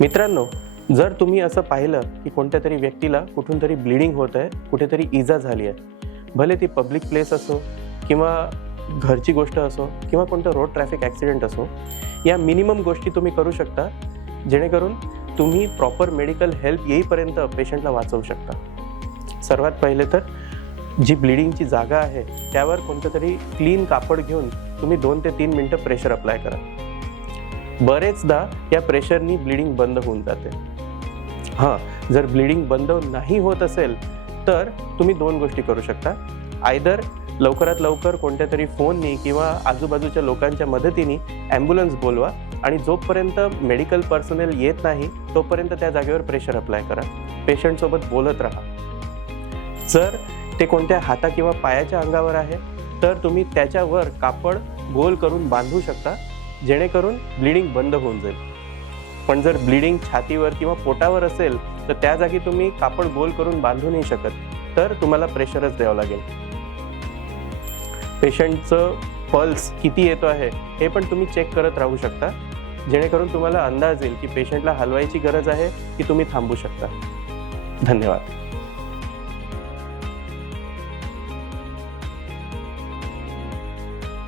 मित्रांनो जर तुम्ही असं पाहिलं की कोणत्या तरी व्यक्तीला कुठून तरी ब्लिडिंग होत आहे कुठेतरी इजा झाली आहे भले ती पब्लिक प्लेस असो किंवा घरची गोष्ट असो किंवा कोणतं रोड ट्रॅफिक ॲक्सिडेंट असो या मिनिमम गोष्टी तुम्ही करू शकता जेणेकरून तुम्ही प्रॉपर मेडिकल हेल्प येईपर्यंत पेशंटला वाचवू शकता. सर्वात पहिले तर जी ब्लिडिंगची जागा आहे त्यावर कोणतं तरी क्लीन कापड घेऊन तुम्ही दोन ते तीन मिनटं प्रेशर अप्लाय करा. बरेचदा या प्रेशरनी ब्लिडिंग बंद होऊन जाते. हां जर ब्लिडिंग बंद नाही होत असेल तर तुम्ही दोन गोष्टी करू शकता. आयदर लवकरात लवकर कोणत्या तरी फोननी किंवा आजूबाजूच्या लोकांच्या मदतीने ॲम्ब्युलन्स बोलवा आणि जोपर्यंत मेडिकल पर्सनल येत नाही तोपर्यंत त्या जागेवर प्रेशर अप्लाय करा. पेशंटसोबत बोलत राहा. जर ते कोणत्या हाता किंवा पायाच्या अंगावर आहे तर तुम्ही त्याच्यावर कापड गोल करून बांधू शकता. जेणेकरून ब्लिडिंग बंद होऊन जाईल. पण जर ब्लिडिंग छातीवर किंवा पोटावर असेल तर त्या जागी तुम्ही कापड गोल करून बांधू नाही शकत. तर तुम्हाला प्रेशरच द्यावं लागेल. पेशंटचं पल्स किती येतो आहे हे पण तुम्ही चेक करत राहू शकता. जेणेकरून तुम्हाला अंदाज येईल की पेशंटला हलवायची गरज आहे की तुम्ही थांबू शकता. धन्यवाद.